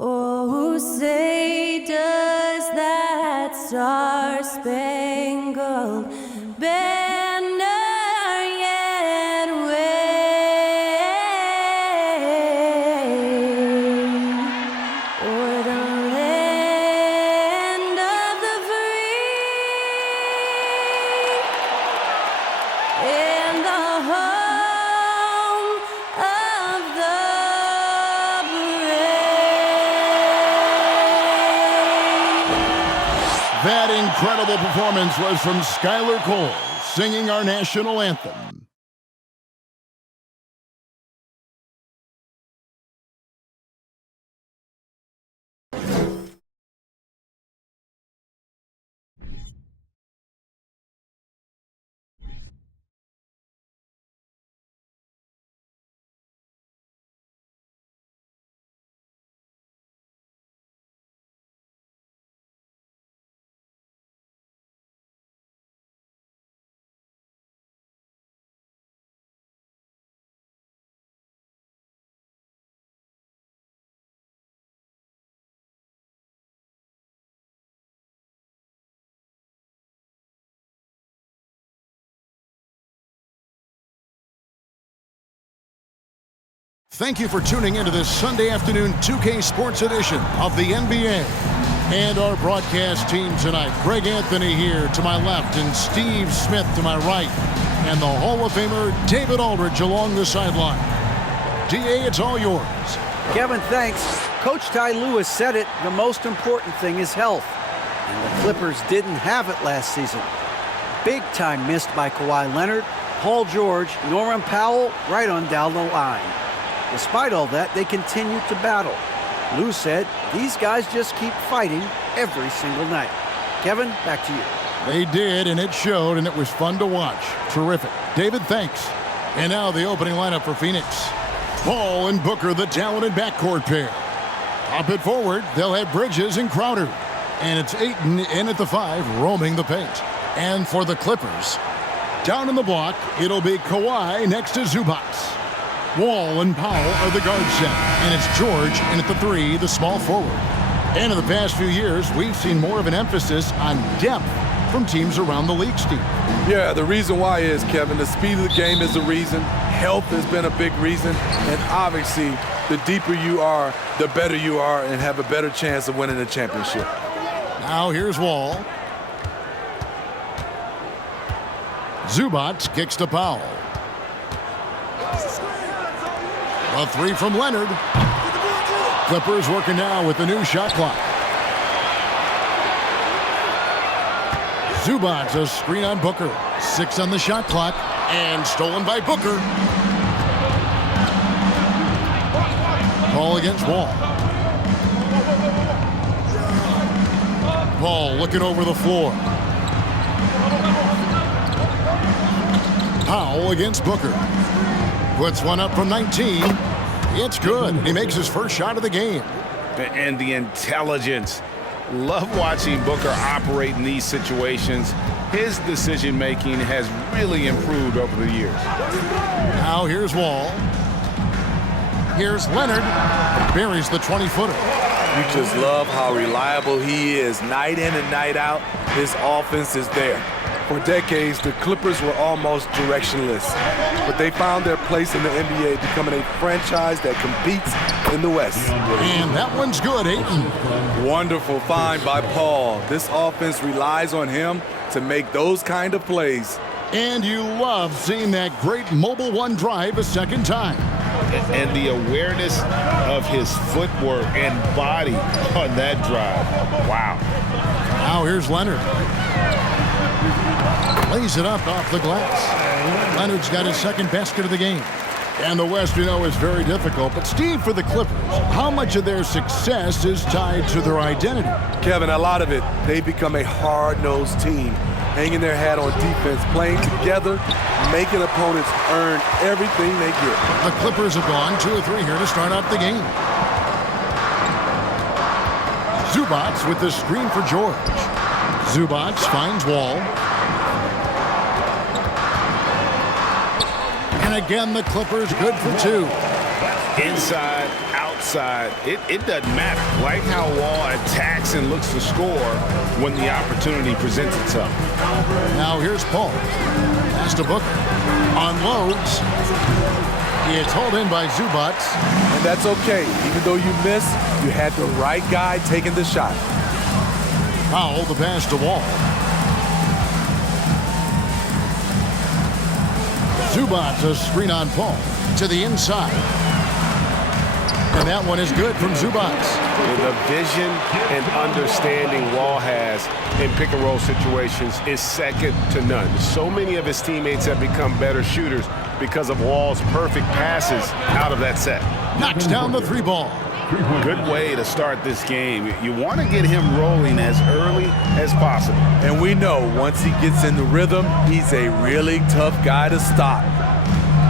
Oh, say does that star-spangled banner yet wave o'er the land of the free and the home of the brave. That incredible performance was from Skylar Cole, singing our national anthem. Thank you for tuning into this Sunday afternoon 2K Sports edition of the NBA. And our broadcast team tonight, Greg Anthony here to my left and Steve Smith to my right. And the Hall of Famer David Aldridge along the sideline. DA, it's all yours. Kevin, thanks. Coach Ty Lewis said it, the most important thing is health. And the Clippers didn't have it last season. Big time missed by Kawhi Leonard, Paul George, Norman Powell, right on down the line. Despite all that, they continued to battle. Lou said these guys just keep fighting every single night. Kevin, back to you. They did, and it showed, and it was fun to watch. Terrific. David, thanks. And now the opening lineup for Phoenix. Paul and Booker, the talented backcourt pair. Up it forward, they'll have Bridges and Crowder. And it's Ayton in at the 5, roaming the paint. And for the Clippers, down in the block, it'll be Kawhi next to Zubac. Wall and Powell are the guard set, and it's George in at the 3, the small forward. And in the past few years, we've seen more of an emphasis on depth from teams around the league, Steve. Yeah, the reason why is, Kevin, the speed of the game is the reason. Health has been a big reason. And obviously, the deeper you are, the better you are and have a better chance of winning the championship. Now here's Wall. Zubac kicks to Powell. A 3 from Leonard. Clippers working now with the new shot clock. Zubac, a screen on Booker. 6 on the shot clock. And stolen by Booker. Ball against Wall. Ball looking over the floor. Powell against Booker. Puts one up from 19. It's good. He makes his first shot of the game. And the intelligence. Love watching Booker operate in these situations. His decision-making has really improved over the years. Now here's Wall. Here's Leonard. Buries the 20-footer. You just love how reliable he is. Night in and night out, his offense is there. For decades, the Clippers were almost directionless, but they found their place in the NBA, becoming a franchise that competes in the West. And that one's good, Ayton. Wonderful find by Paul. This offense relies on him to make those kind of plays. And you love seeing that great mobile one drive a second time. And the awareness of his footwork and body on that drive. Wow. Now here's Leonard. Lays it up off the glass. Leonard's got his second basket of the game. And the West, we know, is very difficult. But, Steve, for the Clippers, how much of their success is tied to their identity? Kevin, a lot of it. They become a hard-nosed team, hanging their hat on defense, playing together, making opponents earn everything they get. The Clippers have gone 2 of 3 here to start out the game. Zubac with the screen for George. Zubac finds Wall. And again, the Clippers good for 2. Inside, outside, it doesn't matter. Like how Wall attacks and looks to score when the opportunity presents itself. Now here's Paul. Pass to Booker. Unloads. It's hauled in by Zubats. And that's okay. Even though you missed, you had the right guy taking the shot. Powell the pass to Wall. Zubats a screen on Paul to the inside. And that one is good from Zubats. The vision and understanding Wall has in pick-and-roll situations is second to none. So many of his teammates have become better shooters because of Wall's perfect passes out of that set. Knocks down the three ball. Good way to start this game. You want to get him rolling as early as possible. And we know once he gets in the rhythm, he's a really tough guy to stop.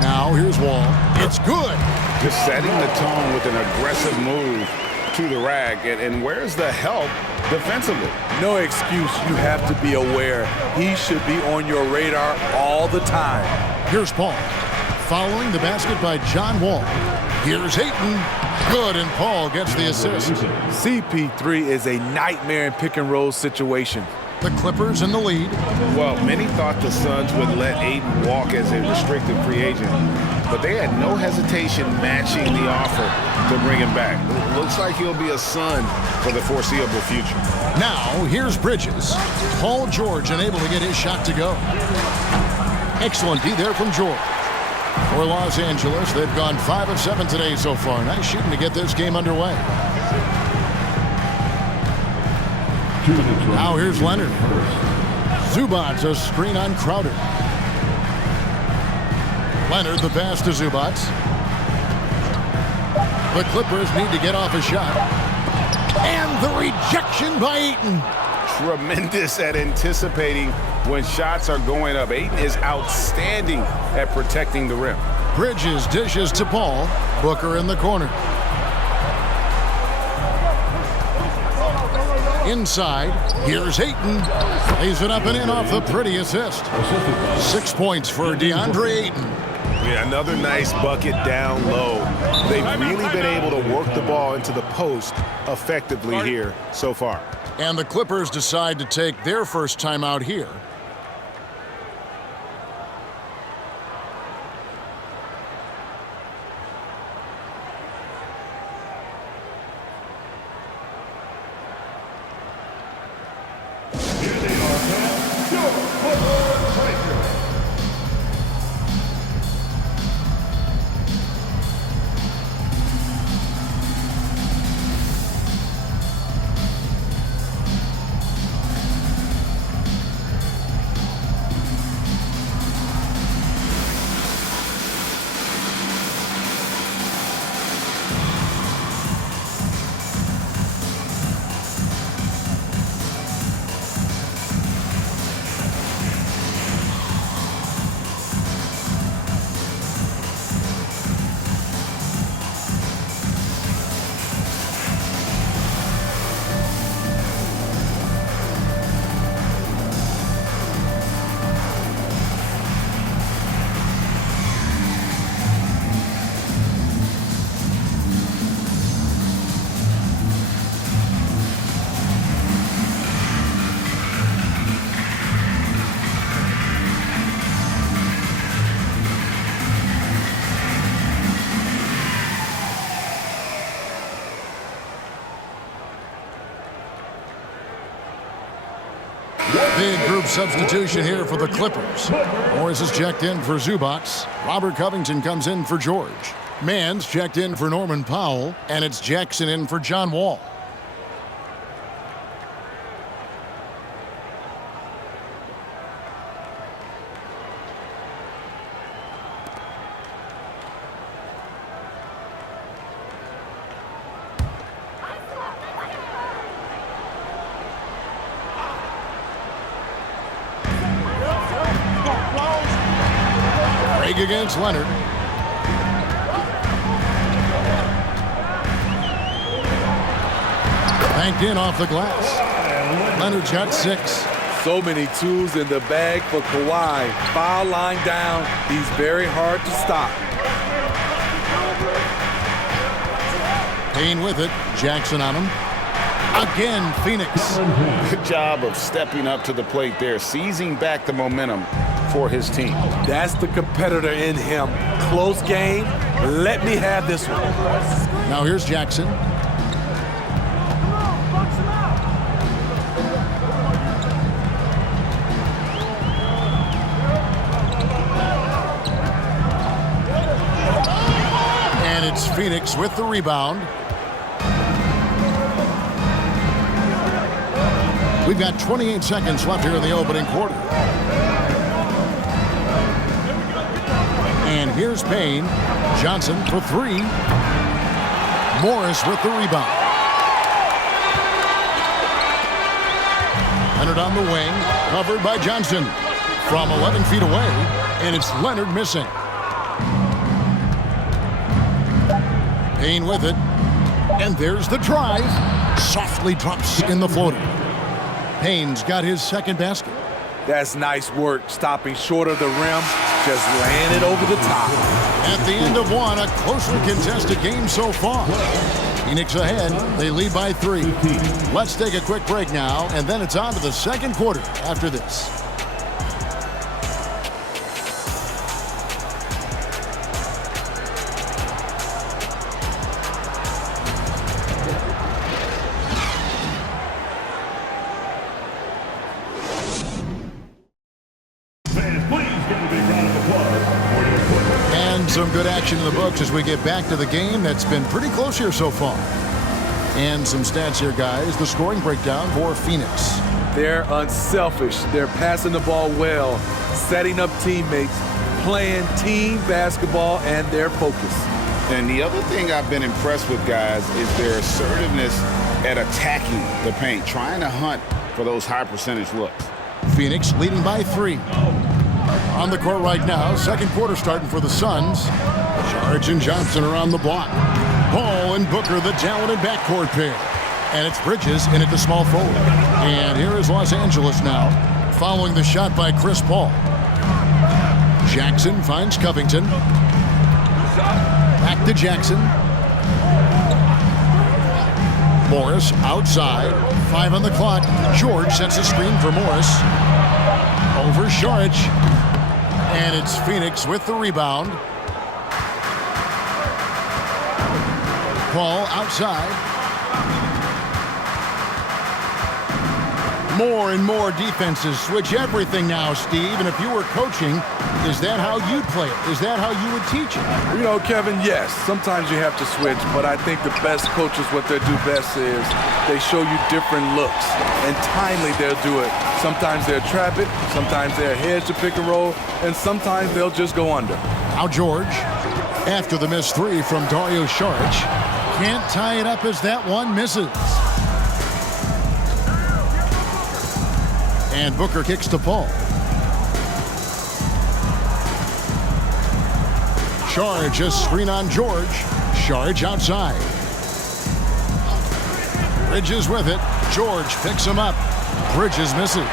Now here's Wall. It's good. Just setting the tone with an aggressive move to the rack. And where's the help defensively? No excuse. You have to be aware. He should be on your radar all the time. Here's Paul. Following the basket by John Wall. Here's Ayton. Good, and Paul gets the assist. CP3 is a nightmare in pick-and-roll situation. The Clippers in the lead. Well, many thought the Suns would let Ayton walk as a restricted free agent, but they had no hesitation matching the offer to bring him back. It looks like he'll be a Sun for the foreseeable future. Now, here's Bridges. Paul George unable to get his shot to go. Excellent D there from George. For Los Angeles, they've gone 5 of 7 today so far. Nice shooting to get this game underway. Now here's Leonard. Zubats a screen on Crowder. Leonard the pass to Zubats. The Clippers need to get off a shot. And the rejection by Ayton. Tremendous at anticipating when shots are going up. Ayton is outstanding at protecting the rim. Bridges dishes to Paul. Booker in the corner. Inside, here's Ayton. Lays it up and in off the pretty assist. 6 points for DeAndre Ayton. Yeah, another nice bucket down low. They've really been able to work the ball into the post effectively here so far. And the Clippers decide to take their first time out here. Big group substitution here for the Clippers. Morris is checked in for Zubats. Robert Covington comes in for George. Mann's checked in for Norman Powell. And it's Jackson in for John Wall. Craig against Leonard. Banked in off the glass. Leonard's got 6. So many tools in the bag for Kawhi. Foul line down. He's very hard to stop. Payne with it. Jackson on him. Again, Phoenix. Good job of stepping up to the plate there, seizing back the momentum for his team. That's the competitor in him. Close game. Let me have this one. Now here's Jackson. And it's Phoenix with the rebound. We've got 28 seconds left here in the opening quarter. And here's Payne. Johnson for three. Morris with the rebound. Leonard on the wing, covered by Johnson. From 11 feet away, and it's Leonard missing. Payne with it. And there's the drive. Softly drops in the floater. Payne's got his second basket. That's nice work, stopping short of the rim, just laying it over the top. At the end of one, a closely contested game so far. Phoenix ahead. They lead by 3. Let's take a quick break now, and then it's on to the second quarter after this. And some good action in the books as we get back to the game that's been pretty close here so far. And some stats here, guys. The scoring breakdown for Phoenix. They're unselfish. They're passing the ball well, setting up teammates, playing team basketball, and their focus. And the other thing I've been impressed with, guys, is their assertiveness at attacking the paint, trying to hunt for those high percentage looks. Phoenix leading by 3. On the court right now, second quarter starting for the Suns. Saric and Johnson are on the block. Paul and Booker, the talented backcourt pair. And it's Bridges in at the small forward. And here is Los Angeles now, following the shot by Chris Paul. Jackson finds Covington. Back to Jackson. Morris outside. 5 on the clock. George sets a screen for Morris. Over Saric. And it's Phoenix with the rebound. Paul outside. More and more defenses switch everything now, Steve. And if you were coaching, is that how you'd play it? Is that how you would teach it? You know, Kevin, yes, sometimes you have to switch, but I think the best coaches, what they do best is they show you different looks, and timely they'll do it. Sometimes they'll trap it, sometimes they'll hedge the pick and roll, and sometimes they'll just go under. Now George, after the missed 3 from Dario Saric, can't tie it up as that one misses. And Booker kicks to Paul. Saric, a screen on George. Saric outside. Bridges with it. George picks him up. Bridges misses.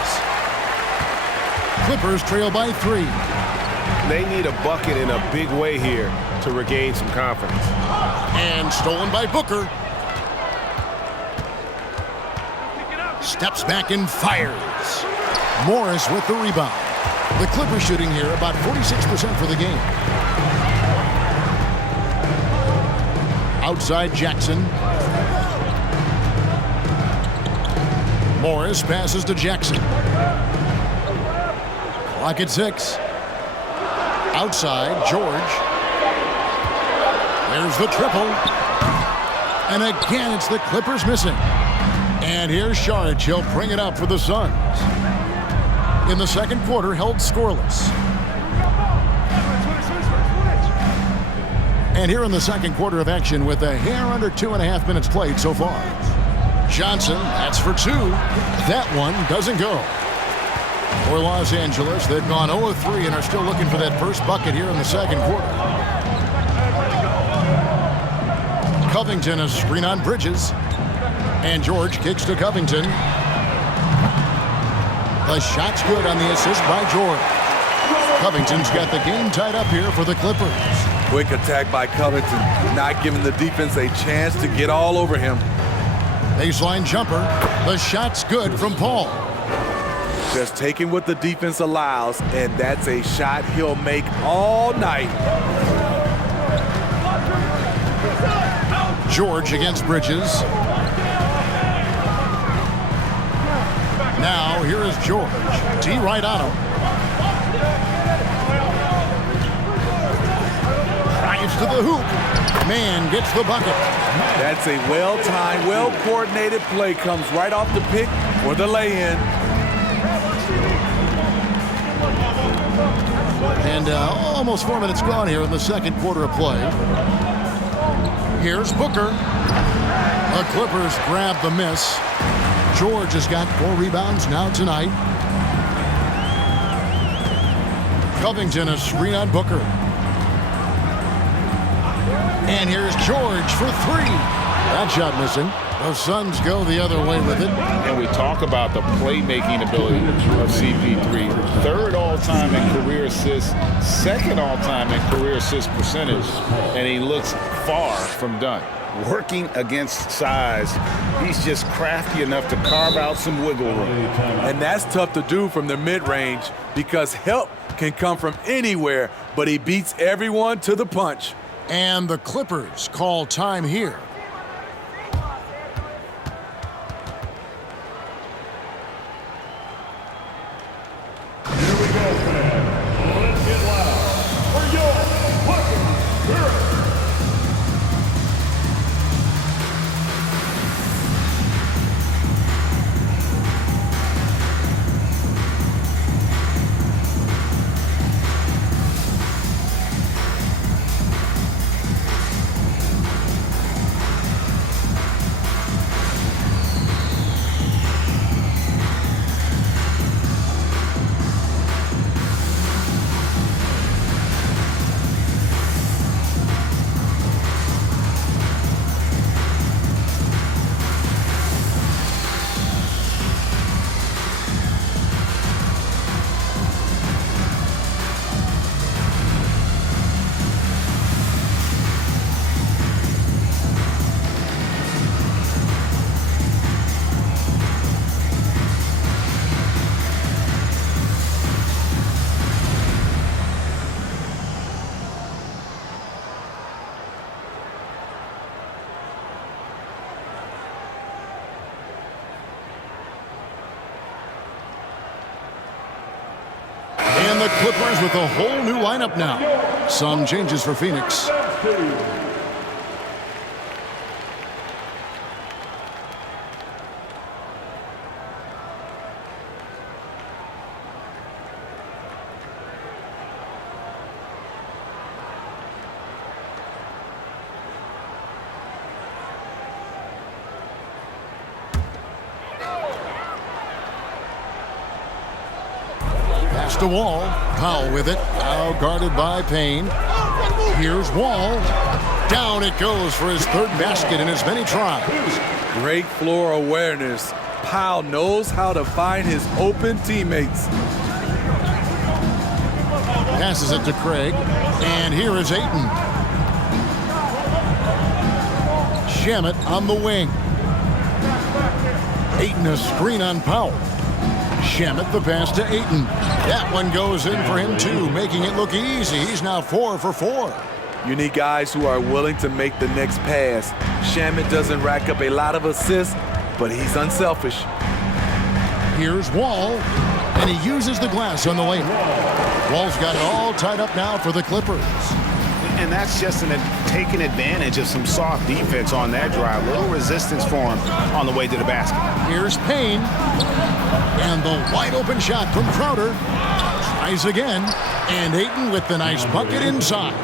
Clippers trail by 3. They need a bucket in a big way here to regain some confidence. And stolen by Booker. Steps back and fires. Morris with the rebound. The Clippers shooting here about 46% for the game. Outside Jackson. Morris passes to Jackson. Clock at 6. Outside George. There's the triple. And again, it's the Clippers missing. And here's Saric. He'll bring it up for the Suns. In the second quarter, held scoreless. And here in the second quarter of action with a hair under 2.5 minutes played so far. Johnson, that's for 2. That one doesn't go. For Los Angeles, they've gone 0-3 and are still looking for that first bucket here in the second quarter. Covington, a screen on Bridges. And George kicks to Covington. The shot's good on the assist by George. Covington's got the game tied up here for the Clippers. Quick attack by Covington, not giving the defense a chance to get all over him. Baseline jumper. The shot's good from Paul. Just taking what the defense allows, and that's a shot he'll make all night. George against Bridges. Now, here is George. T right on him. Drives to the hoop. Man gets the bucket. That's a well-timed, well-coordinated play. Comes right off the pick for the lay-in. And almost 4 minutes gone here in the second quarter of play. Here's Booker. The Clippers grab the miss. George has got 4 rebounds now tonight. Covington a screen on Booker. And here's George for 3. That shot missing. The Suns go the other way with it. And we talk about the playmaking ability of CP3. 3rd all-time in career assists, 2nd all-time in career assist percentage, and he looks far from done. Working against size, he's just crafty enough to carve out some wiggle room. And that's tough to do from the mid-range because help can come from anywhere, but he beats everyone to the punch. And the Clippers call time here. Here we go, fans. Let's get loud for your Clippers. And the Clippers with a whole new lineup now. Some changes for Phoenix. Pass to Wall. Powell with it. Now guarded by Payne. Here's Wall. Down it goes for his 3rd basket in as many tries. Great floor awareness. Powell knows how to find his open teammates. Passes it to Craig. And here is Ayton. Shamet on the wing. Ayton a screen on Powell. Shamet the pass to Ayton. That one goes in for him too, making it look easy. He's now 4 for 4. You need guys who are willing to make the next pass. Shamet doesn't rack up a lot of assists, but he's unselfish. Here's Wall, and he uses the glass on the lane. Wall's got it all tied up now for the Clippers. And that's just taking advantage of some soft defense on that drive. Little resistance for him on the way to the basket. Here's Payne. And the wide open shot from Crowder. Tries again. And Ayton with the nice bucket inside.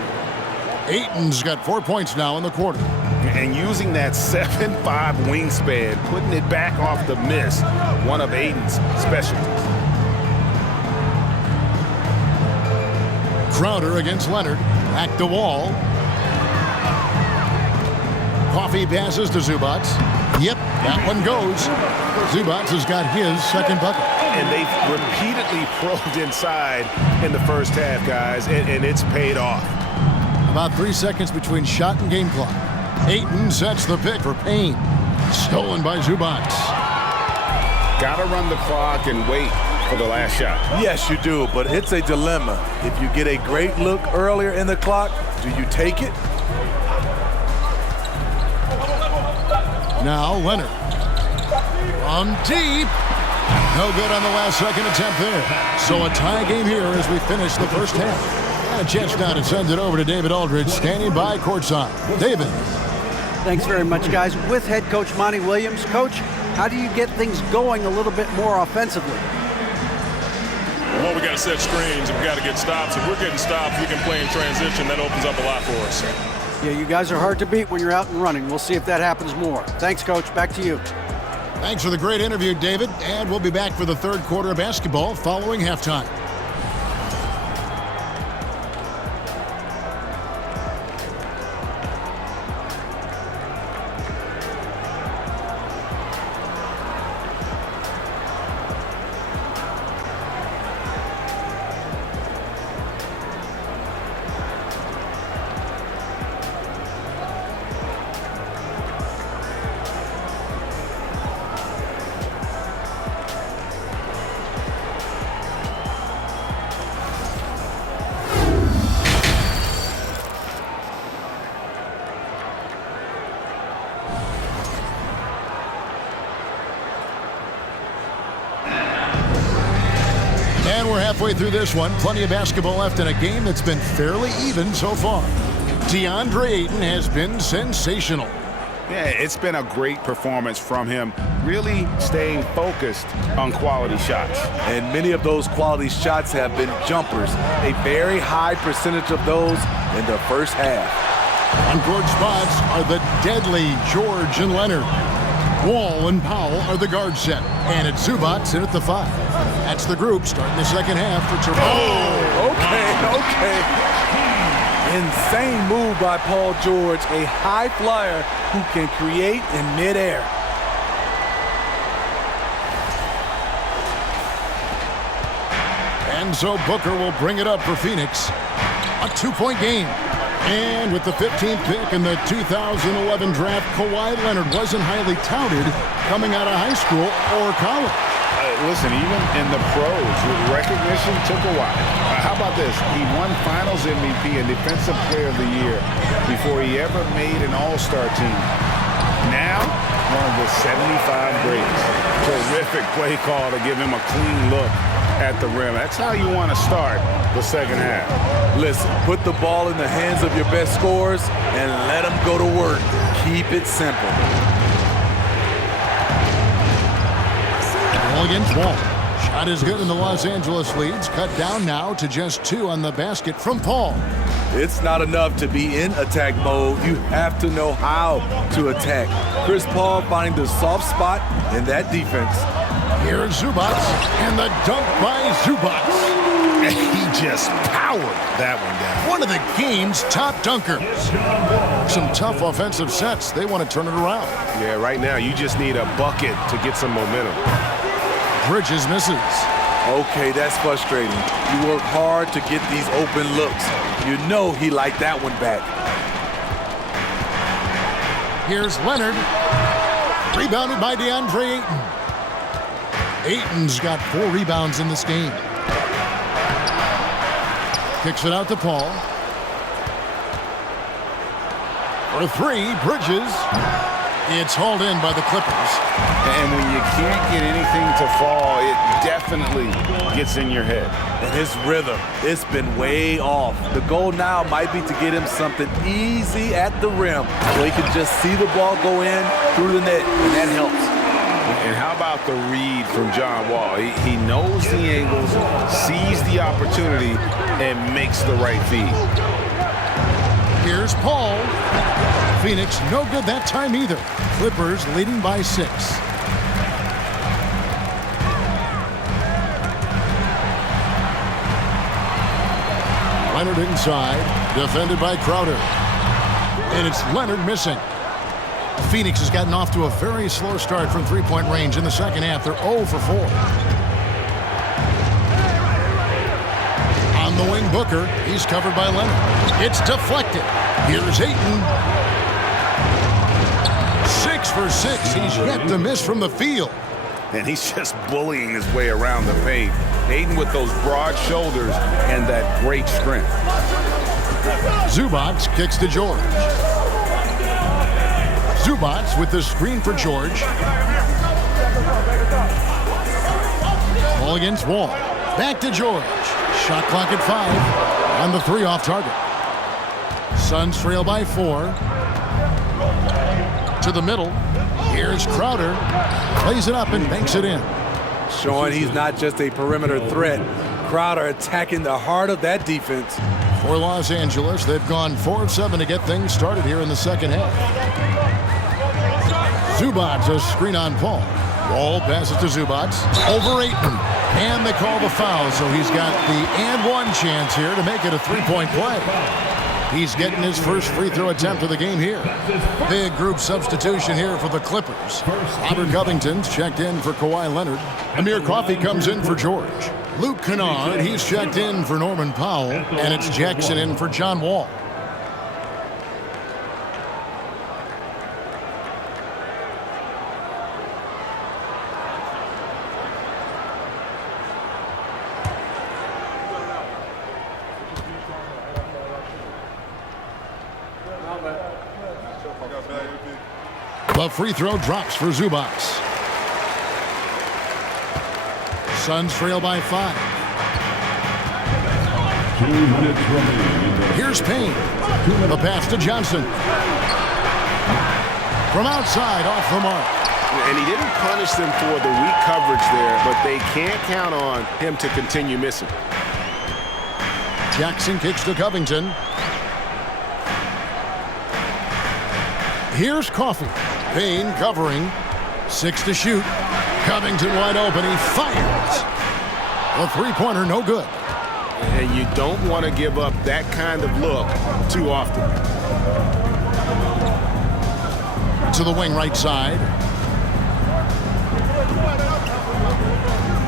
Ayton's got 4 points now in the quarter. And using that 7'5" wingspan, putting it back off the miss, one of Ayton's specialties. Crowder against Leonard. Back to Wall. Coffee passes to Zubac. Yep, that one goes. Zubac has got his 2nd bucket. And they've repeatedly probed inside in the first half, guys, and it's paid off. About 3 seconds between shot and game clock. Ayton sets the pick for Payne. Stolen by Zubac. Got to run the clock and wait for the last shot. Yes, you do, but it's a dilemma. If you get a great look earlier in the clock, do you take it? Now Leonard. From deep. No good on the last second attempt there. So a tie game here as we finish the first half. And a chance now to send it over to David Aldridge, standing by courtside. David. Thanks very much, guys. With head coach Monty Williams. Coach, how do you get things going a little bit more offensively? Well, we got to set screens and we got to get stops. If we're getting stops, we can play in transition. That opens up a lot for us. Yeah, you guys are hard to beat when you're out and running. We'll see if that happens more. Thanks, Coach. Back to you. Thanks for the great interview, David. And we'll be back for the third quarter of basketball following halftime. And we're halfway through this one. Plenty of basketball left in a game that's been fairly even so far. DeAndre Ayton has been sensational. Yeah, it's been a great performance from him, really staying focused on quality shots. And many of those quality shots have been jumpers. A very high percentage of those in the first half. On court spots are the deadly George and Leonard. Wall and Powell are the guard set. And it's Zubac in at the 5. That's the group starting the second half for Toronto. Oh, okay. Insane move by Paul George, a high flyer who can create in midair. And so Booker will bring it up for Phoenix. A 2-point game. And with the 15th pick in the 2011 draft, Kawhi Leonard wasn't highly touted coming out of high school or college. Listen, even in the pros, recognition took a while. How about this? He won Finals MVP and Defensive Player of the Year before he ever made an All-Star team. Now, one of the 75 greats. Terrific play call to give him a clean look at the rim. That's how you want to start the second half. Listen, put the ball in the hands of your best scorers and let them go to work. Keep it simple. Ball against Wall. Shot is good, and the Los Angeles leads cut down now to just 2 on the basket from Paul. It's not enough to be in attack mode. You have to know how to attack. Chris Paul finding the soft spot in that defense. Here's Zubac, and the dunk by Zubac. He just powered that one down. One of the game's top dunkers. Some tough offensive sets. They want to turn it around. Yeah, right now you just need a bucket to get some momentum. Bridges misses. Okay, that's frustrating. You work hard to get these open looks. You know he liked that one back. Here's Leonard. Rebounded by DeAndre Ayton. Ayton's got 4 rebounds in this game. Kicks it out to Paul. For 3, Bridges. It's hauled in by the Clippers. And when you can't get anything to fall, it definitely gets in your head. And his rhythm, it's been way off. The goal now might be to get him something easy at the rim so he can just see the ball go in through the net, and that helps. And how about the read from John Wall? He knows the angles, sees the opportunity, and makes the right feed. Here's Paul. Phoenix no good that time either. Clippers leading by 6. Leonard inside, defended by Crowder. And it's Leonard missing. Phoenix has gotten off to a very slow start from 3-point range in the second half. They're 0 for 4. On On the wing, Booker. He's covered by Leonard. It's deflected. Here's Ayton. 6 for 6. He's yet to miss from the field. And he's just bullying his way around the paint. Ayton with those broad shoulders and that great strength. Zubac kicks to George. Zubac with the screen for George. Ball against Wall. Back to George. Shot clock at 5. And the 3 off target. Suns trail by 4. To the middle. Here's Crowder. Plays it up and banks it in. Showing he's not just a perimeter threat. Crowder attacking the heart of that defense. For Los Angeles, they've gone 4 of 7 to get things started here in the second half. Zubac a screen on Paul. Wall passes to Zubac. Over Ayton. And they call the foul, so he's got the and one chance here to make it a 3-point play. He's getting his first free throw attempt of the game here. Big group substitution here for the Clippers. Robert Covington's checked in for Kawhi Leonard. Amir Coffey comes in for George. Luke Kennard, he's checked in for Norman Powell. And it's Jackson in for John Wall. The free throw drops for Zubac. Suns trail by 5. 2 minutes remaining. Here's Payne. The pass to Johnson. From outside, off the mark. And he didn't punish them for the weak coverage there, but they can't count on him to continue missing. Jackson kicks to Covington. Here's Coffey. Payne covering. 6 to shoot. Covington wide open. He fires. The three-pointer no good. And you don't want to give up that kind of look too often. To the wing right side.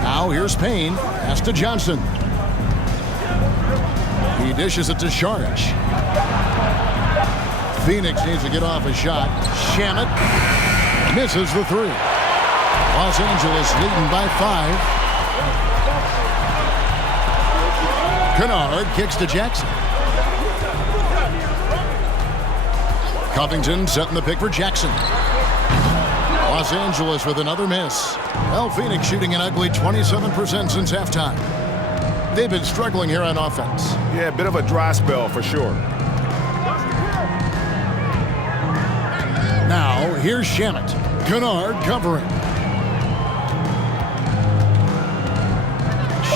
Now here's Payne. Pass to Johnson. He dishes it to Saric. Phoenix needs to get off a shot. Shamet misses the 3. Los Angeles leading by 5. Kennard kicks to Jackson. Covington setting the pick for Jackson. Los Angeles with another miss. Well, Phoenix shooting an ugly 27% since halftime. They've been struggling here on offense. Yeah, a bit of a dry spell for sure. Now, here's Shamet. Kennard covering.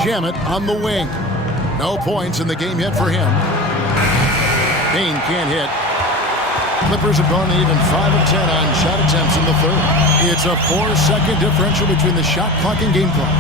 Shamet on the wing. No points in the game yet for him. Payne can't hit. Clippers have gone even 5 of 10 on shot attempts in the third. It's a 4-second differential between the shot clock and game clock.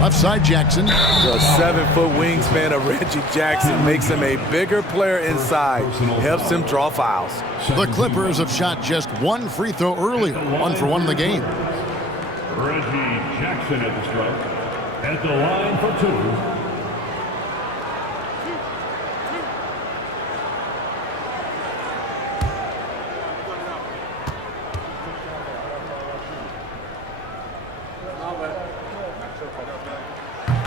Left side, Jackson. The 7-foot wingspan of Reggie Jackson makes him a bigger player inside, helps him draw fouls. The Clippers have shot just 1 free throw earlier, 1 for 1 in the game. Reggie Jackson at the stripe. At the line for 2.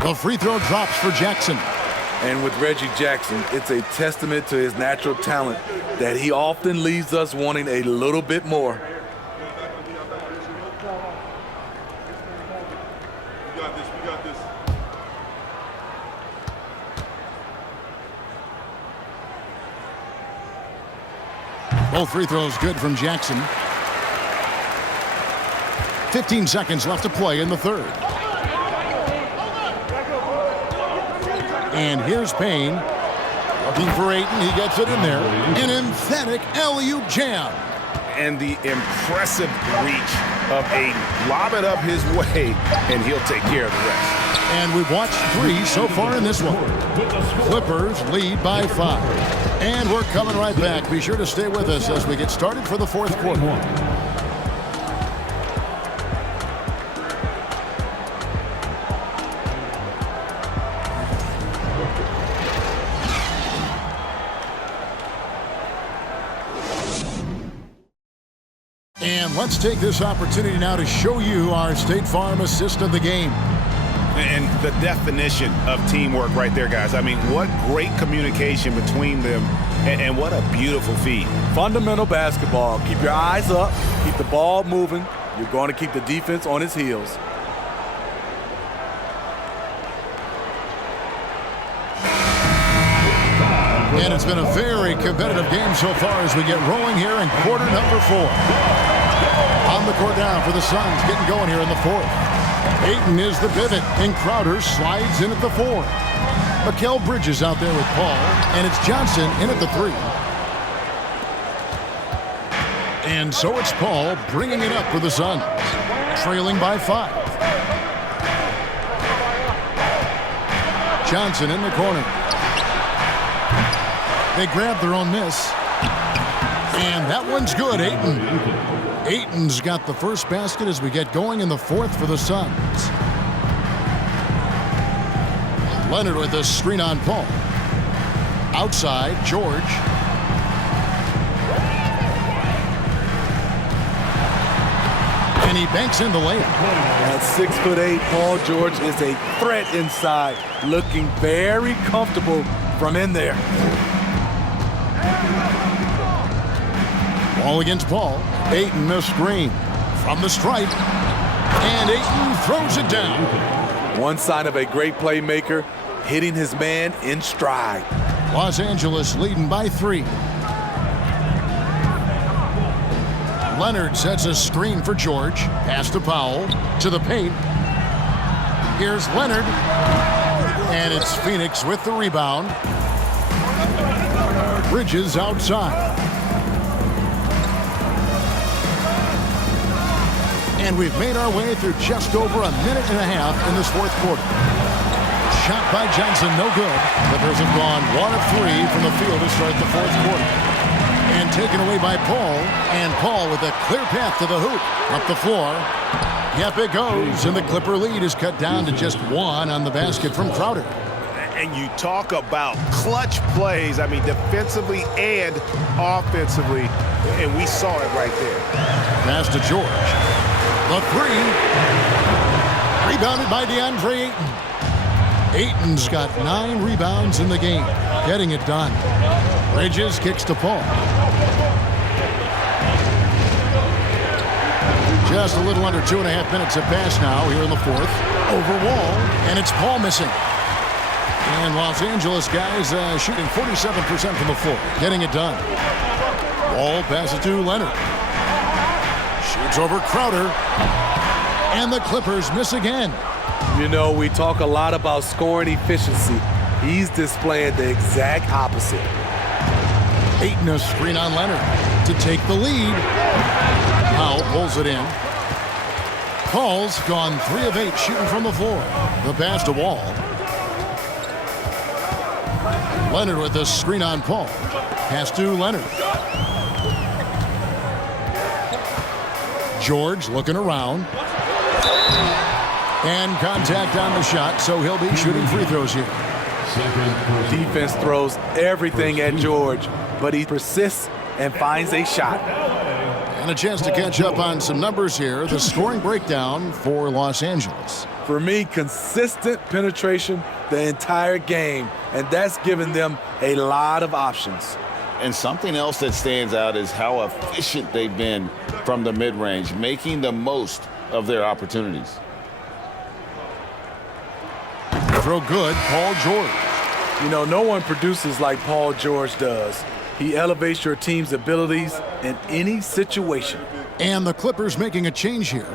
The free throw drops for Jackson. And with Reggie Jackson, it's a testament to his natural talent that he often leaves us wanting a little bit more. We got this. Both free throws good from Jackson. 15 seconds left to play in the third. And here's Payne. Looking for Ayton. He gets it in there. An emphatic alley-oop jam. And the impressive reach of Ayton. Lob it up his way, and he'll take care of the rest. And we've watched 3 so far in this one. Clippers lead by 5. And we're coming right back. Be sure to stay with us as we get started for the fourth quarter. let's take this opportunity now to show you our State Farm assist of the game. And the definition of teamwork right there, guys. I mean, what great communication between them, and what a beautiful feed. Fundamental basketball. Keep your eyes up. Keep the ball moving. You're going to keep the defense on its heels. And it's been a very competitive game so far as we get rolling here in quarter number 4. On the court now for the Suns, getting going here in the 4th. Ayton is the pivot, and Crowder slides in at the 4. Mikal Bridges out there with Paul, and it's Johnson in at the 3. And so it's Paul bringing it up for the Suns, trailing by 5. Johnson in the corner. They grab their own miss. And that one's good, Ayton. Ayton's got the first basket as we get going in the 4th for the Suns. Leonard with a screen on Paul. Outside, George. And he banks in the layup. At 6'8", Paul George is a threat inside, looking very comfortable from in there. Ball against Paul. Ayton a screen from the stripe. And Ayton throws it down. One sign of a great playmaker, hitting his man in stride. Los Angeles leading by 3. Leonard sets a screen for George. Pass to Powell. To the paint. Here's Leonard. And it's Phoenix with the rebound. Bridges outside. And we've made our way through just over a minute and a half in this 4th quarter. Shot by Johnson, no good. Clippers have gone 1 of 3 from the field to start the 4th quarter. And taken away by Paul. And Paul with a clear path to the hoop. Up the floor. Yep, it goes. And the Clipper lead is cut down to just 1 on the basket from Crowder. And you talk about clutch plays, I mean, defensively and offensively, and we saw it right there. Pass to George. The 3. Rebounded by DeAndre Ayton. Ayton's got 9 rebounds in the game, getting it done. Bridges kicks to Paul. Just a little under 2.5 minutes have passed now here in the 4th. Over Wall, and it's Paul missing. And Los Angeles guys shooting 47% from the floor, getting it done. Wall passes to Leonard. Shoots over Crowder. And the Clippers miss again. You know, we talk a lot about scoring efficiency. He's displaying the exact opposite. Ayton a screen on Leonard to take the lead. Powell pulls it in. Paul's gone 3 of 8 shooting from the floor. The pass to Wall. Leonard with a screen on Paul. Pass to Leonard. George looking around. And contact on the shot, so he'll be shooting free throws here. Defense throws everything at George, but he persists and finds a shot. And a chance to catch up on some numbers here. The scoring breakdown for Los Angeles. For me, consistent penetration the entire game, and that's given them a lot of options. And something else that stands out is how efficient they've been from the mid-range, making the most of their opportunities. Throw good, Paul George. You know, no one produces like Paul George does. He elevates your team's abilities in any situation. And the Clippers making a change here.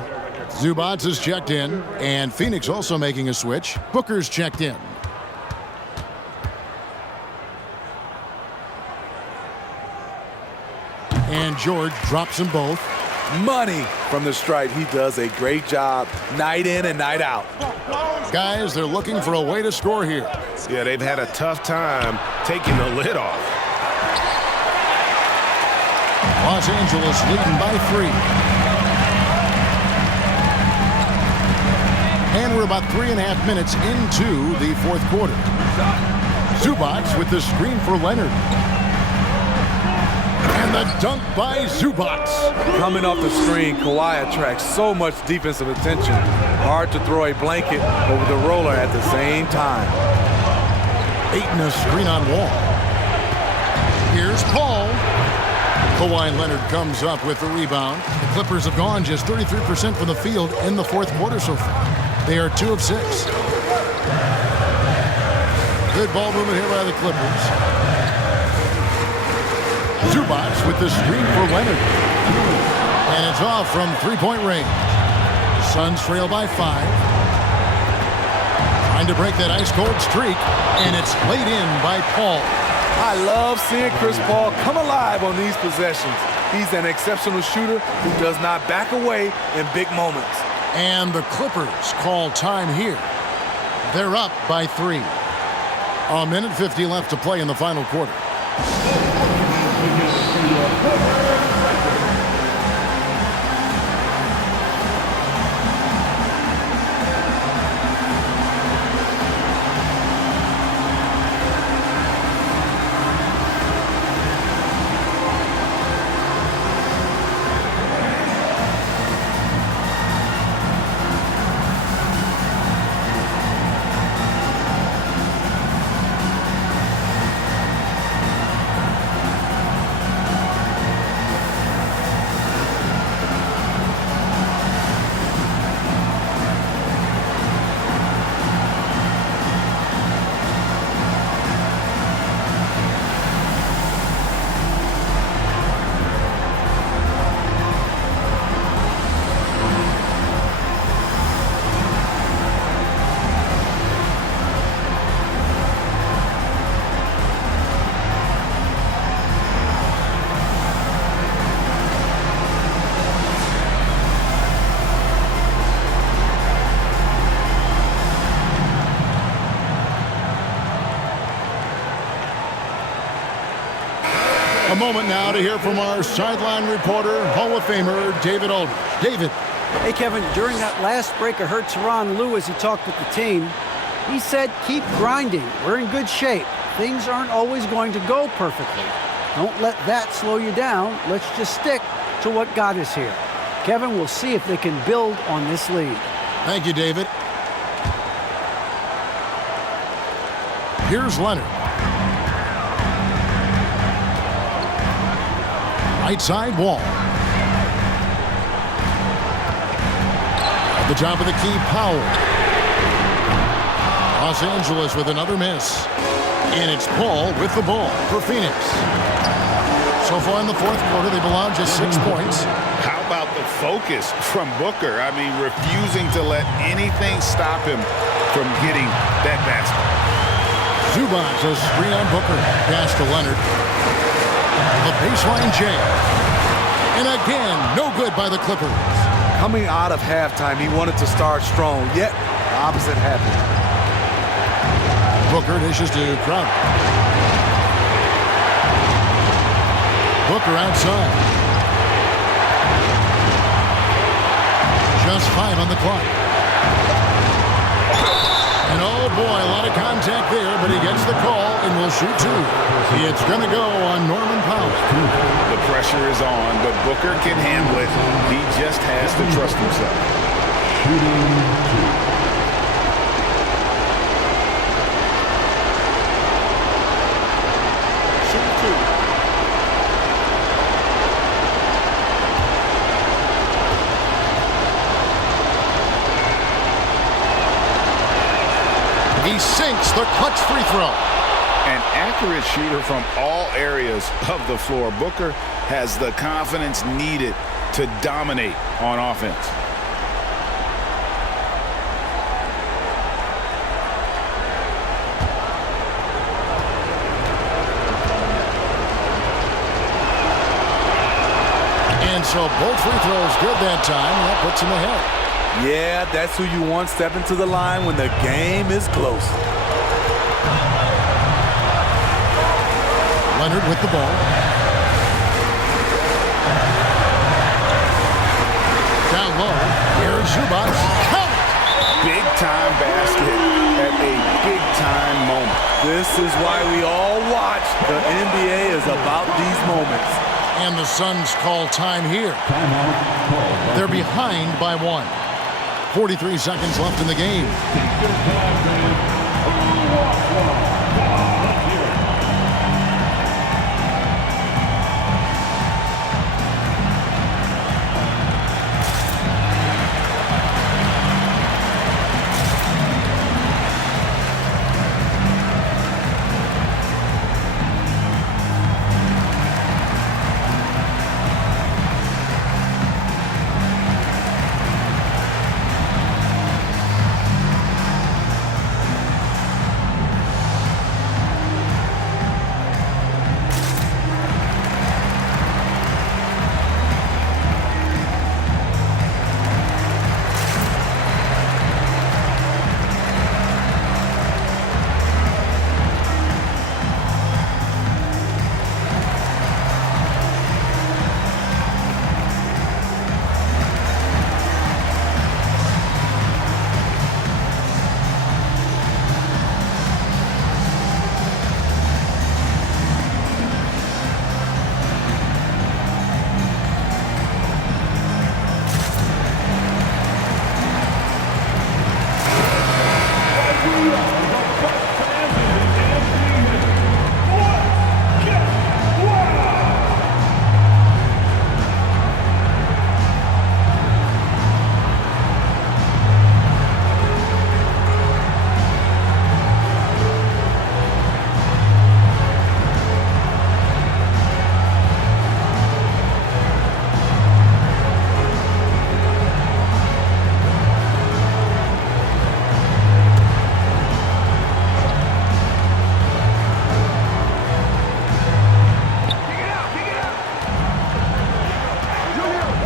Zubac is checked in, and Phoenix also making a switch. Booker's checked in. And George drops them both. Money from the stripe. He does a great job night in and night out. Guys, they're looking for a way to score here. Yeah, they've had a tough time taking the lid off. Los Angeles leading by 3. And we're about 3.5 minutes into the 4th quarter. Zubac with the screen for Leonard. And And the dunk by Zubac. Coming off the screen, Kawhi attracts so much defensive attention. Hard to throw a blanket over the roller at the same time. Ayton a screen on Wall. Here's Paul. Kawhi Leonard comes up with the rebound. The Clippers have gone just 33% from the field in the fourth quarter so far. They are 2 of 6. Good ball movement here by the Clippers. Zubac with the screen for Leonard. And it's off from three-point range. Suns trail by 5. Trying to break that ice-cold streak. And it's laid in by Paul. I love seeing Chris Paul come alive on these possessions. He's an exceptional shooter who does not back away in big moments. And the Clippers call time here. They're up by 3. A minute 50 left to play in the final quarter. A moment now to hear from our sideline reporter, Hall of Famer David Aldridge. David. Hey, Kevin, during that last break, I heard Tyronn Lue as he talked with the team. He said, keep grinding. We're in good shape. Things aren't always going to go perfectly. Don't let that slow you down. Let's just stick to what got us here. Kevin, we'll see if they can build on this lead. Thank you, David. Here's Leonard. Right side Wall. At the top of the key, Powell. Los Angeles with another miss. And it's Paul with the ball for Phoenix. So far in the fourth quarter, they've allowed just 6 points. How about the focus from Booker? I mean, refusing to let anything stop him from getting that basket. Zubac, a screen on Booker. Pass to Leonard. The baseline jam. And again, no good by the Clippers. Coming out of halftime, he wanted to start strong, yet the opposite happened. Booker dishes to Crowder. Booker outside. Just 5 on the clock. And oh boy, a lot of contact there, but he gets the call and will shoot 2. It's going to go on Norman Powell. The pressure is on, but Booker can handle it. He just has to trust himself. He sinks the clutch free throw. An accurate shooter from all areas of the floor. Booker has the confidence needed to dominate on offense. And so both free throws good that time. That puts him ahead. Yeah, that's who you want stepping to the line when the game is close. Leonard with the ball. Down low. Here's Zubac. Count! Big time basket at a big time moment. This is why we all watch. The NBA is about these moments. And the Suns call time here. Timeout called. They're behind by 1. 43 seconds left in the game. Take your time, man. Who wants one? Come on, let's hear it.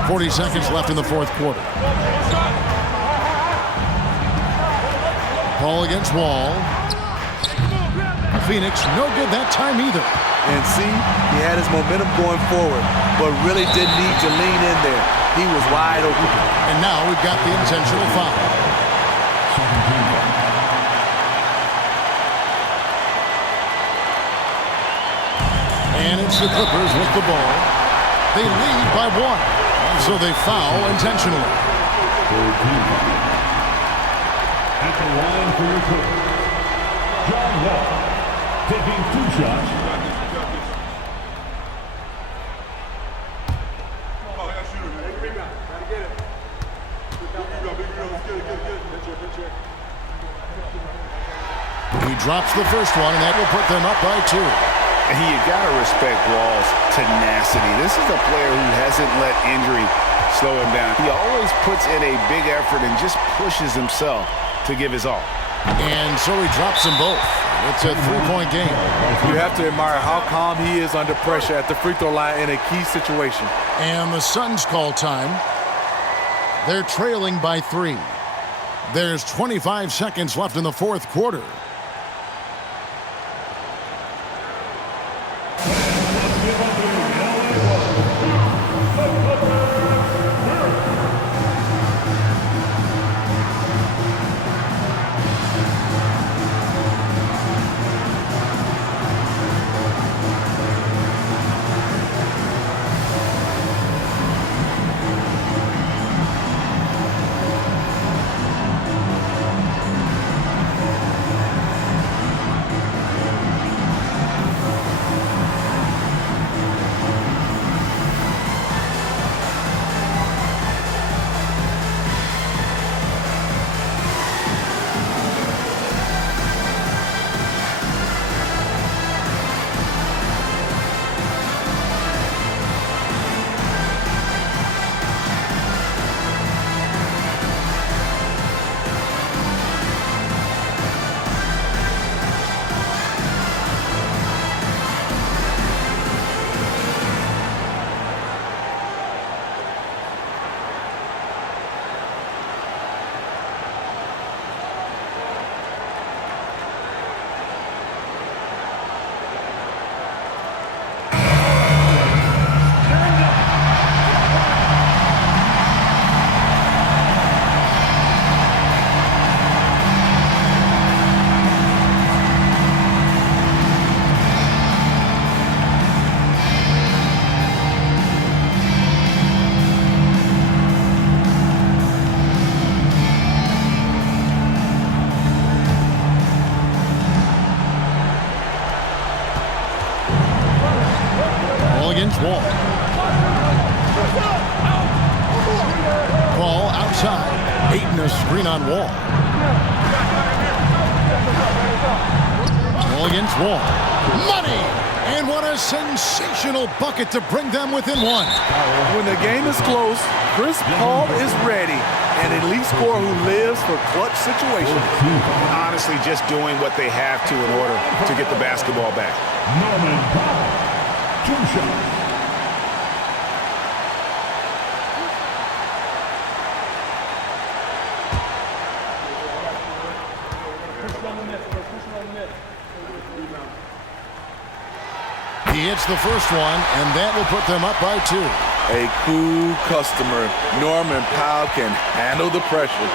.40 seconds left in the fourth quarter. Ball against Wall. Phoenix, no good that time either. And see, he had his momentum going forward, but really didn't need to lean in there. He was wide open. And now we've got the intentional foul. And it's the Clippers with the ball. They lead by 1, so they foul intentionally. At the line for your Clippers, John Wall, taking 2 shots. He drops the first one, and that will put them up by 2. You got to respect Wall's tenacity. This is a player who hasn't let injury slow him down. He always puts in a big effort and just pushes himself to give his all. And so he drops them both. It's a 3-point game. You have to admire how calm he is under pressure at the free throw line in a key situation. And the Suns call time. They're trailing by 3. There's 25 seconds left in the fourth quarter. against Wall. Ball outside. Ayton a screen on Wall. Ball against Wall. Money! And what a sensational bucket to bring them within one. When the game is close, Chris Paul is ready. An elite scorer who lives for clutch situations. Honestly, just doing what they have to in order to get the basketball back. Norman Powell. 2 shots. He hits the first one, and that will put them up by 2. A cool customer. Norman Powell can handle the pressure.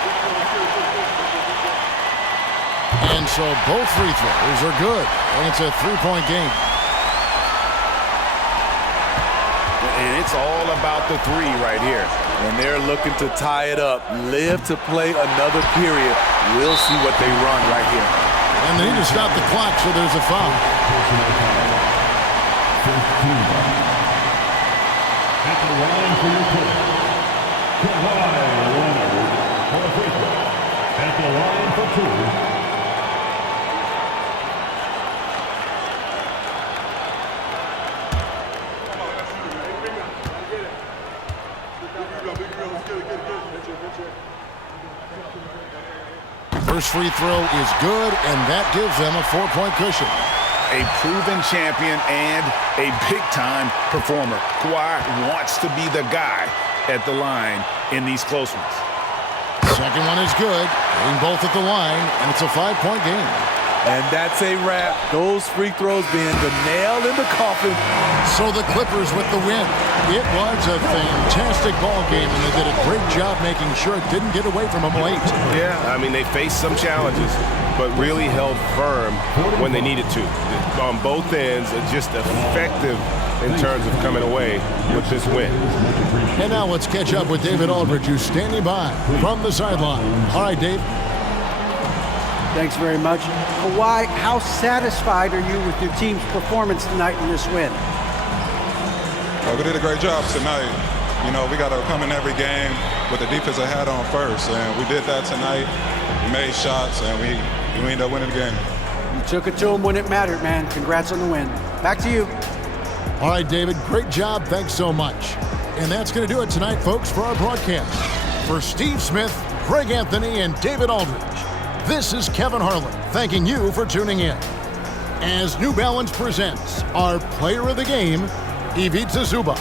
And so both free throws are good, and it's a 3-point game. And it's all about the 3 right here. And they're looking to tie it up. Live to play another period. We'll see what they run right here. And they need to stop the clock, so there's a foul. At the line for your pick, Kawhi Leonard for a free throw. At the line for 2. First free throw is good, and that gives them a 4-point cushion. A proven champion and a big-time performer. Kawhi wants to be the guy at the line in these close ones. Second one is good, hitting both at the line, and it's a 5-point game. And that's a wrap. Those free throws being the nail in the coffin. So the Clippers with the win. It was a fantastic ball game, and they did a great job making sure it didn't get away from them late. Yeah, I mean, they faced some challenges, but really held firm when they needed to. On both ends, just effective in terms of coming away with this win. And now let's catch up with David Aldridge, who's standing by from the sideline. All right, Dave. Thanks very much. Kawhi, how satisfied are you with your team's performance tonight in this win? We did a great job tonight. You know, we got to come in every game with the defensive hat on first, and we did that tonight. We made shots, and we ended up winning the game. You took it to them when it mattered, man. Congrats on the win. Back to you. All right, David, great job. Thanks so much. And that's going to do it tonight, folks, for our broadcast. For Steve Smith, Greg Anthony, and David Aldridge, this is Kevin Harlan thanking you for tuning in. As New Balance presents our player of the game, Ivica Zubac.